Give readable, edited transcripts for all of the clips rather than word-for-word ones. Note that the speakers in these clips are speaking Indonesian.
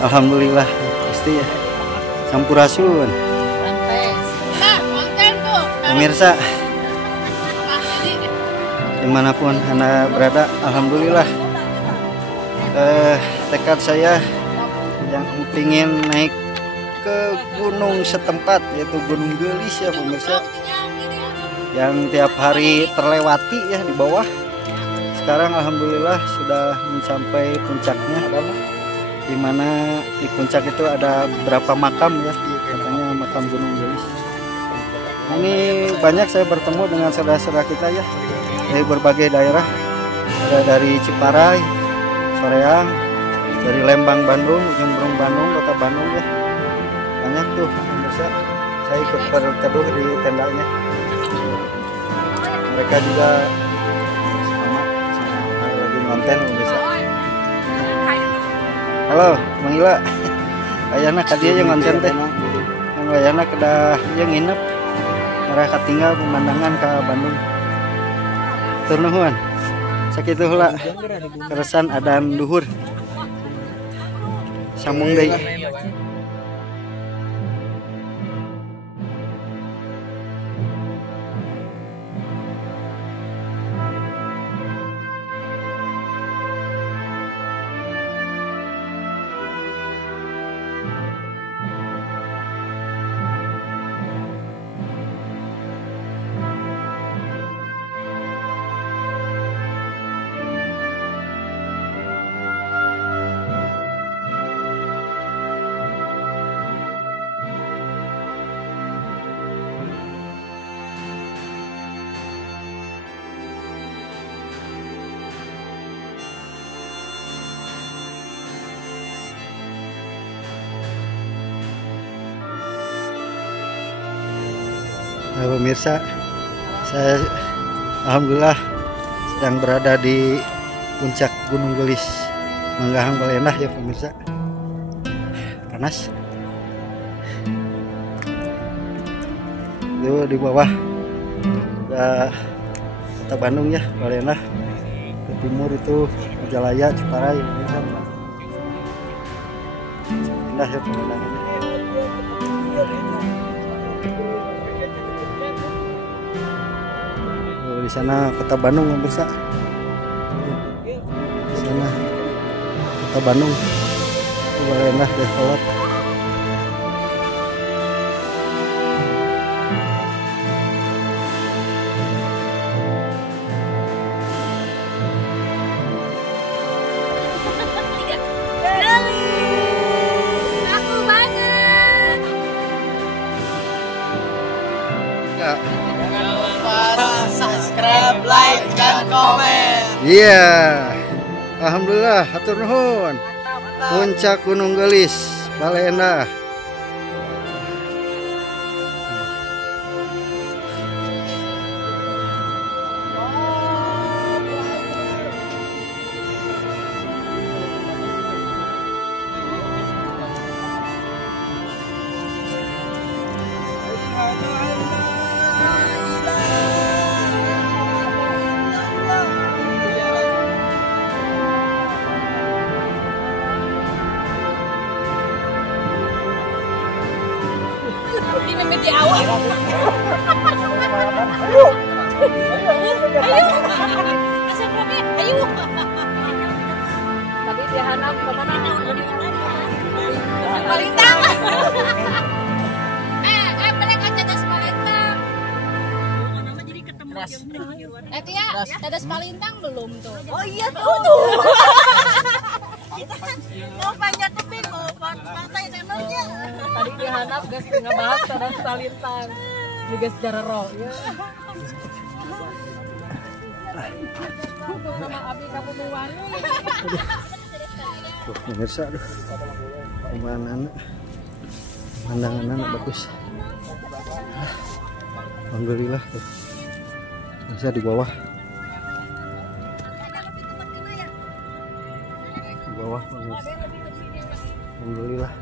Alhamdulillah pasti ya. Sampurasun. Pemirsa dimanapun Anda berada, alhamdulillah tekad saya yang ingin naik ke gunung setempat yaitu Gunung Gelis ya pemirsa, yang tiap hari terlewati ya di bawah. Sekarang alhamdulillah sudah mencapai puncaknya, di mana di puncak itu ada beberapa makam ya, katanya makam Gunung Gelis. Ini banyak saya bertemu dengan saudara-saudara kita ya dari berbagai daerah, ada dari Ciparai, Soreang, dari Lembang Bandung, Ujung Berung Bandung, Kota Bandung ya, banyak tuh pemirsa. Saya ikut berteduh di tendanya, mereka juga sama lagi ngonten pemirsa. Halo Mang Ila, ayana kadia yang ngonten teh, yang ayana kedah yang nginep mereka tinggal pemandangan ke Bandung. Turnuhun sakitu heula keresan adan duhur sambung deui. Nah, pemirsa, saya alhamdulillah sedang berada di puncak Gunung Gelis, Manggahang Balendah ya pemirsa. Panas. Itu di bawah ada Kota Bandung ya, Balendah. Ke timur itu Majalaya, Ciparai pemirsa. Indah ya pemandangannya. Di sana Kota Bandung pemirsa. Di sana Kota Bandung. Balendah Develop. Subscribe, like, dan komen. Iya, alhamdulillah, hatur nuhun. Puncak Gunung Gelis, Balendah. Ini mesti awal. Ayo. Asal kopi, ayo. Tadi dia hanap kemana? Palintang. Mereka cadas palintang. Nama jadi ketemu Tia, cadas palintang belum tuh. Oh iya tuh. Mau banyak tebing, mau pantai tenornya. Tadi di Hanap guys ngebahas cadas palintang. Juga sejarah roh ya. Sama Abi kamu Muwani. Tuh pemirsa, aduh, pemandangan anak bagus. Alhamdulillah tuh, bisa di bawah. Di bawah pemirsa. Alhamdulillah.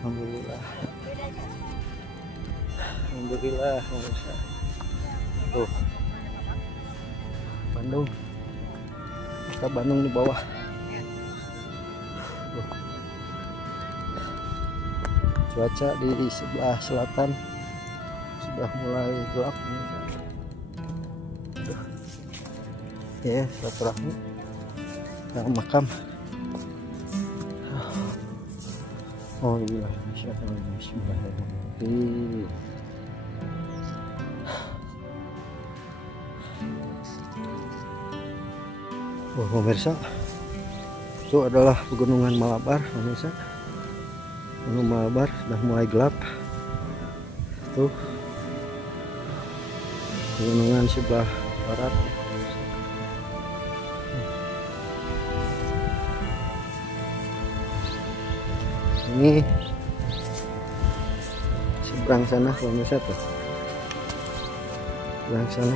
Alhamdulillah. Alhamdulillah pemirsa. Tuh Bandung. Kota Bandung di bawah. Cuaca di sebelah selatan sudah mulai gelap. Ya, silaturahmi yang makam. Oh iya, bismillahirrahmanirrahim. Oh pemirsa, itu adalah pegunungan Malabar pemirsa. Gunung Malabar sudah mulai gelap. Tuh pegunungan sebelah barat. Ini seberang sana pemirsa tuh, seberang sana,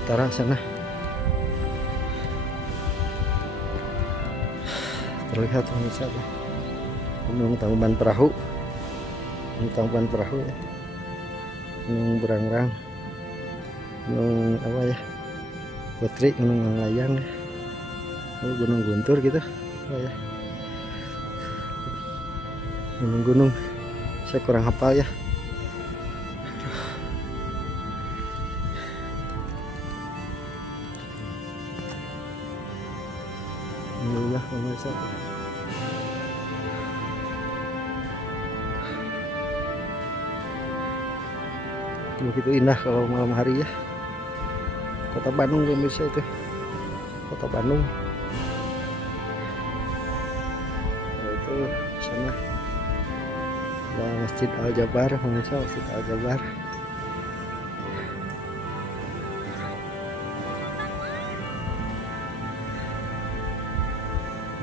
utara sana terlihat pemirsa tuh Gunung Tangkuban Perahu, Gunung Tangkuban Perahu ya, Gunung Berangrang, Gunung apa ya, Putri, Gunung Layang, Gunung Guntur gitu, oh ya. Gunung-gunung saya kurang hafal ya. Alhamdulillah pemirsa. Begitu indah kalau malam hari ya. Kota Bandung pemirsa itu. Kota Bandung. Nah, itu sana. Masjid Al-Jabar pemirsa, Masjid Al-Jabar.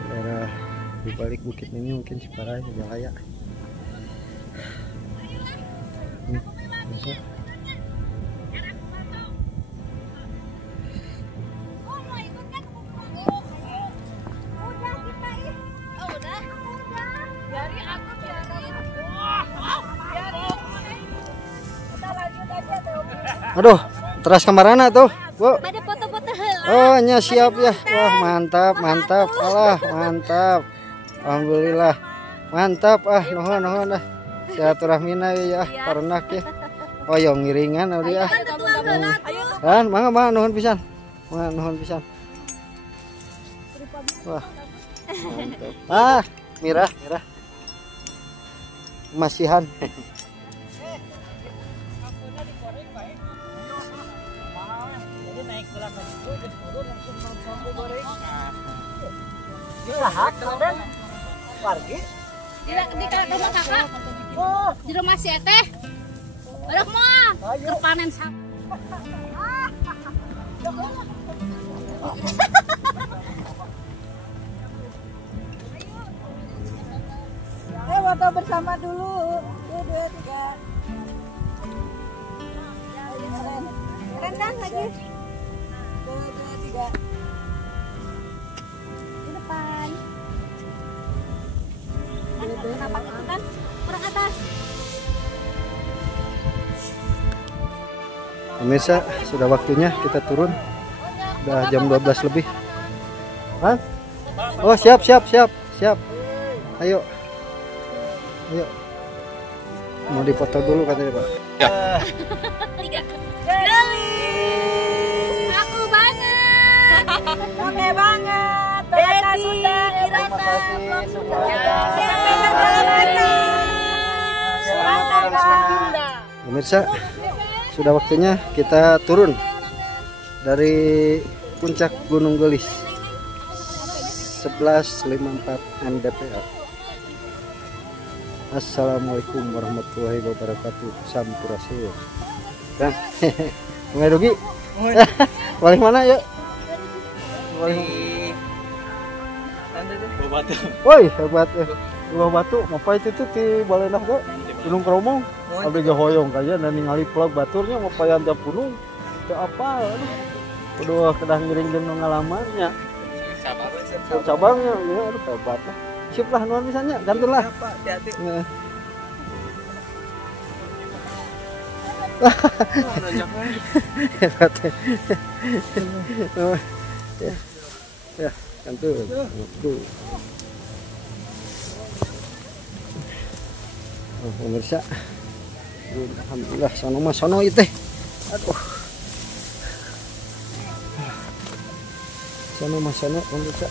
Daerah di balik bukit ini mungkin Ciparai, Jalaya. Pemirsa. Aduh, teras kemarana tuh, Bu? Pada foto-foto heula. Oh, nya siap ya. Wah, mantap, mantap. Alah, mantap. Alhamdulillah. Mantap nuhun dah. Silaturahmina ya, parenak ya. Oh, yo ngiringan abdi ah. Han, mangga nuhun pisan. Mangga nuhun pisan. Wah. Mantap. Mirah. Masihan. Di rumah kakak. Oh, di rumah si Teh. Barek mah keur panen sap. Ayo foto bersama dulu. 1, 2, 3. Keren kan lagi? 1, 2, 3. Di depan. Kenapa gitu kan? Kurang atas. Pemirsa, sudah waktunya kita turun. Udah jam 12 lebih. Hah? Oh, siap. Ayo. Mau difoto dulu katanya, Pak. Ya. 3 gelis. Aku banget. Oke banget. Ternyata sudah Terima kasih semuanya. Pemirsa, sudah waktunya kita turun dari puncak Gunung Gelis 1154 mdpl. Assalamualaikum warahmatullahi wabarakatuh. Sampurasun. Dan Sungai Dugi. Balik mana yuk? Batu. Woi, hebat ya. Dua batu, apa itu tuh di Balenah kok? Gunung Kromong. Abdi hoyong kaya dan ningali pelag baturnya mau payan tiap gunung. Teu apa? Aduh, kedah ngiring jeung ngalamannya. Cabangnya, ya aduh hebat lah. Sip lah nuan misalnya, gantun lah. Hati-hati. Hebat. Ya, kan tuh. Tuh. Oh, pemirsa. Alhamdulillah sono mah sono itu. Aduh. Sono mah sono pemirsa.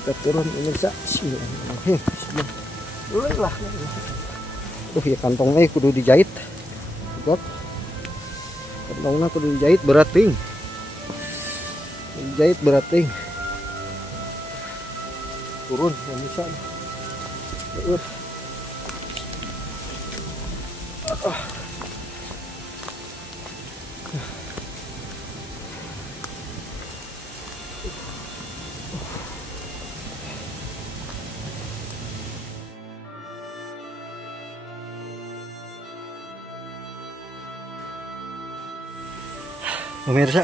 Kita turun pemirsa. Bismillahirrahmanirrahim. Tuh ya kantongnya kudu dijahit. Gok. Kantongnya kudu dijahit berating. Dijahit berating. Turun pemirsa. Pemirsa,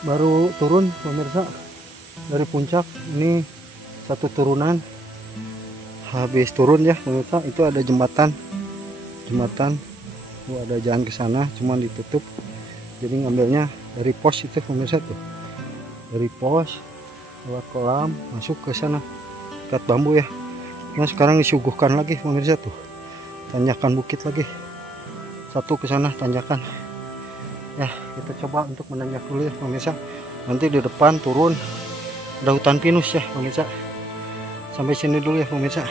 baru turun pemirsa dari puncak. Ini satu turunan, habis turun ya pemirsa, itu ada jembatan ada jalan ke sana cuman ditutup, jadi ngambilnya dari pos itu pemirsa tuh, dari pos lewat kolam masuk ke sana dekat bambu ya. Nah sekarang disuguhkan lagi pemirsa tuh, tanjakan bukit lagi satu ke sana tanjakan ya. Kita coba untuk menanjak dulu ya pemirsa. Nanti di depan turun ada hutan pinus ya pemirsa. Sampai sini dulu ya pemirsa.